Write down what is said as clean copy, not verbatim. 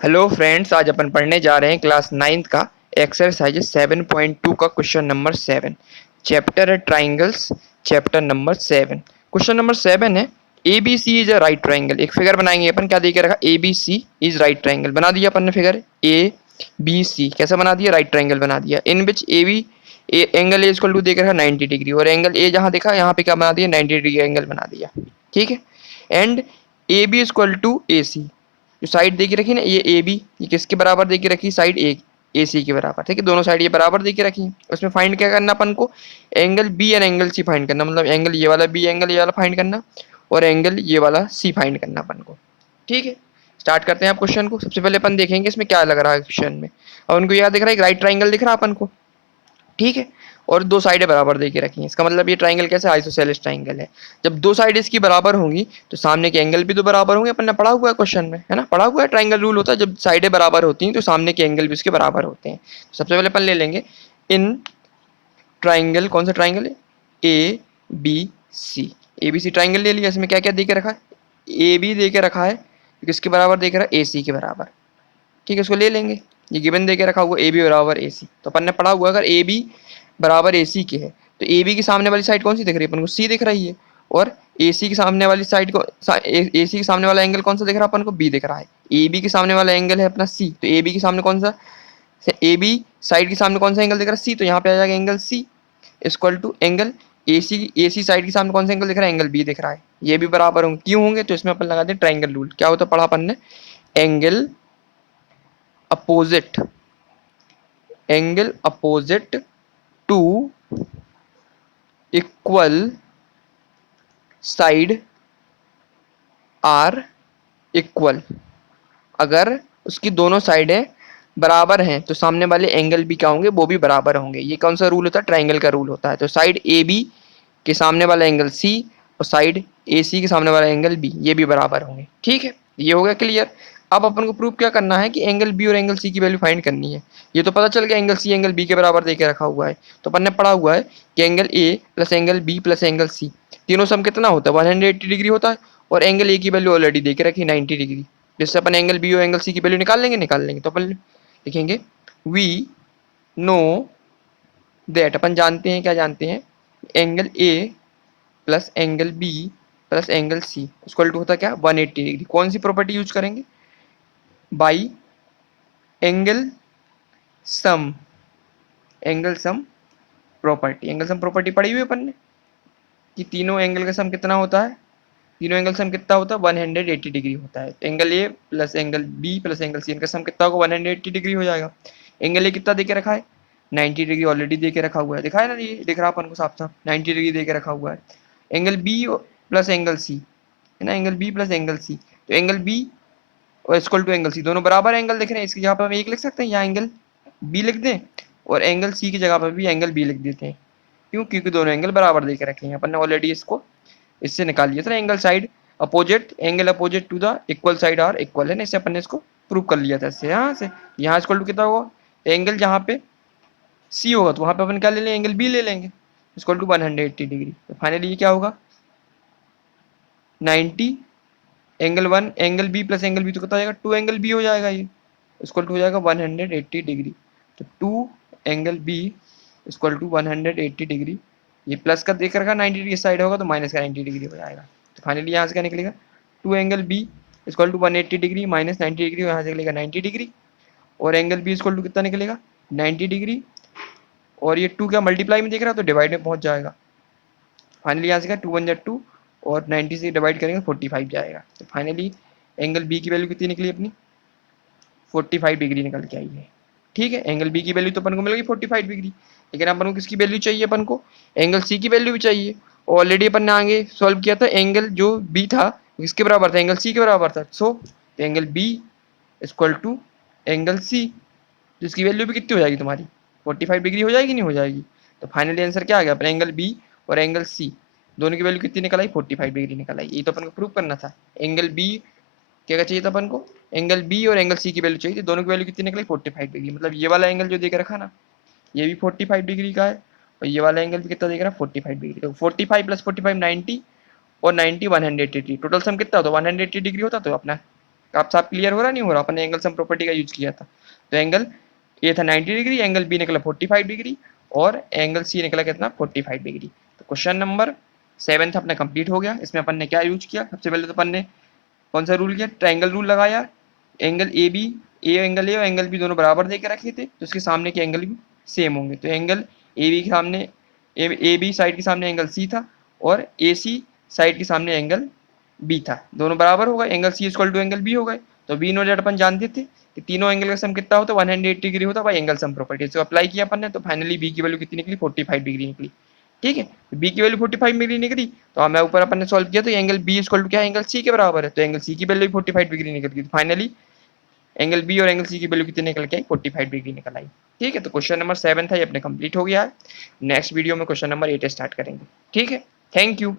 Hello friends, आज अपन पढ़ने जा रहे हैं क्लास 9th का एक्सरसाइज 7.2 का क्वेश्चन नंबर 7। चैप्टर है triangles, chapter number 7। Question number 7 है A B C is a right triangle. एक फिगर बनाएंगे अपन, क्या देके रखा, A B C is right triangle बना दिया अपन ने। फिगर ए बी सी कैसा बना दिया, राइट ट्राइंगल बना दिया। In which A B angle A equal to देकर रखा 90 डिग्री, और एंगल ए जहां देखा यहाँ पे क्या बना दिया, 90 डिग्री एंगल बना दिया। ठीक है। And A B equal to A C, जो साइड देखी रखी ना ये ए बी, ये किसके बराबर देखी रखी, साइड ए सी के बराबर। ठीक है, दोनों साइड ये बराबर देखी रखी है। उसमें फाइंड क्या करना अपन को, angle B and angle C find करना। मतलब एंगल ये वाला बी, एंगल ये वाला फाइंड करना, और एंगल ये वाला सी फाइंड करना अपन को। ठीक है, स्टार्ट करते हैं आप क्वेश्चन को। सबसे पहले अपन देखेंगे इसमें क्या लग रहा है क्वेश्चन में। और उनको यह दिख रहा है एक राइट ट्राइंगल दिख रहा है अपन को। ठीक है, और दो साइडें बराबर देके रखी हैं। इसका मतलब ये ट्राइंगल कैसे, आइसोसेलेस ट्राइंगल है। जब दो साइड इसकी बराबर होंगी तो सामने के एंगल भी तो बराबर होंगे। अपन ने पढ़ा हुआ है क्वेश्चन में, है ना, पढ़ा हुआ है। ट्राइंगल रूल होता है जब साइडें बराबर होती हैं तो सामने के एंगल भी उसके बराबर होते हैं। सबसे पहले अपन ले लेंगे इन ट्राइंगल, कौन सा ट्राइंगल है, A B C. A B C triangle ले लिया। इसमें क्या क्या दे के रखा है, ए बी दे के रखा है, किसके बराबर दे के रखा है, ए सी के बराबर। ठीक है, इसको ले लेंगे। ये गिवन दे के रखा हुआ ए बी बराबर ए सी, तो अपन ने पढ़ा हुआ अगर ए बी बराबर ए सी के है तो ए बी की सामने वाली साइड कौन सी दिख रही है अपन को, सी दिख रही है। और ए सी की सामने वाली साइड को, ए सी के सामने वाला एंगल कौन सा दिख रहा है अपन को, बी दिख रहा है। ए बी के सामने वाला एंगल है अपना सी, तो ए बी के सामने कौन सा, ए बी साइड के सामने कौन सा एंगल दिख रहा है, सी, तो यहाँ पे आ जाएगा angle C equal to angle A C side के सामने कौन सा एंगल दिख रहा है, एंगल बी दिख रहा है। ये भी बराबर होंगे, क्यों होंगे, तो इसमें अपन लगा दें ट्राइंगल रूल। क्या होता है, पढ़ा अपन ने, angle opposite, angle opposite to equal side are equal. अगर उसकी दोनों साइडें बराबर हैं तो सामने वाले एंगल भी क्या होंगे, वो भी बराबर होंगे। ये कौन सा रूल होता है, ट्राइंगल का रूल होता है। तो साइड ए बी के सामने वाला एंगल सी और साइड ए सी के सामने वाला एंगल बी, ये भी बराबर होंगे। ठीक है, ये हो गया क्लियर। अब अपन को प्रूव क्या करना है कि एंगल बी और एंगल सी की वैल्यू फाइंड करनी है। ये तो पता चल गया एंगल सी एंगल बी के बराबर देके रखा हुआ है। तो अपन ने पढ़ा हुआ है कि angle A plus angle B plus angle C, तीनों सम कितना होता है, 180 डिग्री होता है। और एंगल ए की वैल्यू ऑलरेडी देके रखी 90 डिग्री। जिससे अपन एंगल बी और एंगल सी की वैल्यू निकाल लेंगे। तो अपन लिखेंगे वी नो दैट, अपन जानते हैं, क्या जानते हैं, angle A plus angle B plus angle C equal to होता क्या, 180 डिग्री। कौन सी प्रॉपर्टी यूज करेंगे, by angle sum, angle sum property. Angle sum property पढ़ी हुई अपन ने कि तीनों एंगल का सम कितना होता है, तीनों एंगल सम कितना होता है, 180 डिग्री होता है। Angle A plus angle B plus angle C, इनका सम कितना होगा, 180 डिग्री हो जाएगा। एंगल ए कितना देके रखा है, 90 डिग्री ऑलरेडी देके रखा हुआ है, दिखा है ना, ये दिख रहा अपन को साफ साफ 90 डिग्री देके रखा हुआ है। Angle B plus angle C, है ना, angle B plus angle C, तो एंगल बी और इक्वल टू एंगल सी, दोनों बराबर एंगल दिख रहे हैं। इसकी जगह पर हम एक लिख सकते हैं, यहाँ एंगल बी लिख दें और एंगल सी की जगह पर भी एंगल बी लिख देते हैं। क्यों, क्योंकि दोनों एंगल बराबर देके रखे हैं। अपन ने ऑलरेडी इसको इससे निकाल लिया था ना, angle side opposite, angle opposite to the equal side are equal है ना, इससे अपन ने इसको प्रूव कर लिया था। इससे यहाँ से यहाँ इक्वल टू कितना होगा, एंगल जहाँ पे सी होगा तो वहाँ पे अपन क्या ले लेंगे, एंगल बी ले लेंगे इक्वल टू 180 डिग्री। तो फाइनली ये क्या होगा, 90 angle one, angle B plus angle B तो कितना हो जाएगा, 2 एंगल बी हो जाएगा। ये इक्वल टू हो जाएगा 180 डिग्री। तो 2 angle B equal to 180 degree. ये प्लस का देकर रखा 90 डिग्री साइड होगा तो माइनस का 90 डिग्री हो जाएगा। तो फाइनली यहाँ से क्या निकलेगा, 2 angle B equal to 180 degree minus 90 degree, यहाँ से निकलेगा 90 डिग्री। और एंगल बी इक्वल टू कितना निकलेगा, 90 डिग्री। और ये 2 क्या मल्टीप्लाई में देख रहा है तो डिवाइड में पहुंच जाएगा। फाइनली यहाँ से क्या, 2 1 2 और 90 से डिवाइड करेंगे 45 जाएगा। तो फाइनली एंगल बी की वैल्यू कितनी निकली अपनी, 45 डिग्री निकल के आई है। ठीक है, एंगल बी की वैल्यू तो अपन को मिल गई 45 डिग्री, लेकिन अपन को किसकी वैल्यू चाहिए, अपन को एंगल सी की वैल्यू भी चाहिए। ऑलरेडी अपन ने आगे सॉल्व किया था, एंगल जो बी था किसके बराबर था, एंगल सी के बराबर था। So angle B equal to angle C, जिसकी वैल्यू भी कितनी हो जाएगी तुम्हारी, 45 डिग्री हो जाएगी, नहीं हो जाएगी। तो फाइनली आंसर क्या आ गया अपने, एंगल बी और एंगल सी दोनों की वैल्यू कितनी निकल आई, 45 डिग्री निकल आई। ये तो अपन को प्रूव करना था। एंगल बी क्या चाहिए था अपन को, एंगल बी और एंगल सी की वैल्यू चाहिए थी, दोनों की वैल्यू कितनी निकली, 45 डिग्री। मतलब ये वाला एंगल जो देख रखा ना, ये भी 45 डिग्री का है, और ये वाला एंगल भी कितना देख रहा है, 45 डिग्री। तो 45 प्लस 45 90, और 90 180 डिग्री, टोटल सम कितना होता है, 180 डिग्री होता तो अपना आप साफ क्लियर हो रहा नहीं हो रहा? अपन ने एंगल सम प्रॉपर्टी का यूज किया था। तो एंगल ए था 90 डिग्री, एंगल बी निकला 45 डिग्री और एंगल सी निकला कितना 45 डिग्री। तो क्वेश्चन नंबर 7 था अपना कंप्लीट हो गया। इसमें अपन ने क्या यूज किया? सबसे पहले तो अपन ने कौन सा रूल किया? ट्राइंगल रूल लगाया। Angle A B, angle A और एंगल बी दोनों बराबर दे के रखे थे, तो उसके सामने के एंगल भी सेम होंगे। तो एंगल ए बी के सामने ए बी साइड के सामने एंगल सी था और ए सी साइड के सामने एंगल बी था, दोनों बराबर हो गए। Angle C equal to angle B हो गए। तो बी नो जेड अपन जानते थे कि तीनों एंगल का सम कितना होता है? 180 डिग्री होता है भाई, एंगल सम प्रॉपर्टी से अप्लाई किया अपन ने। तो फाइनली बी की वैल्यू कितनी निकली? 45 डिग्री निकली। ठीक है, बी की वैल्यू 45 डिग्री निकली। तो हमें ऊपर अपन ने सॉल्व किया तो एंगल बी इक्वल टू क्या है? एंगल सी के बराबर है। तो एंगल सी की वैल्यू 45 डिग्री निकल गई। फाइनली एंगल बी और एंगल सी की वैल्यू कितनी निकल के आई? 45 डिग्री निकल आई। ठीक है, तो क्वेश्चन नंबर 7 था ये अपने कंप्लीट हो गया है। नेक्स्ट वीडियो में क्वेश्चन नंबर 8 स्टार्ट करेंगे। ठीक है, थैंक यू।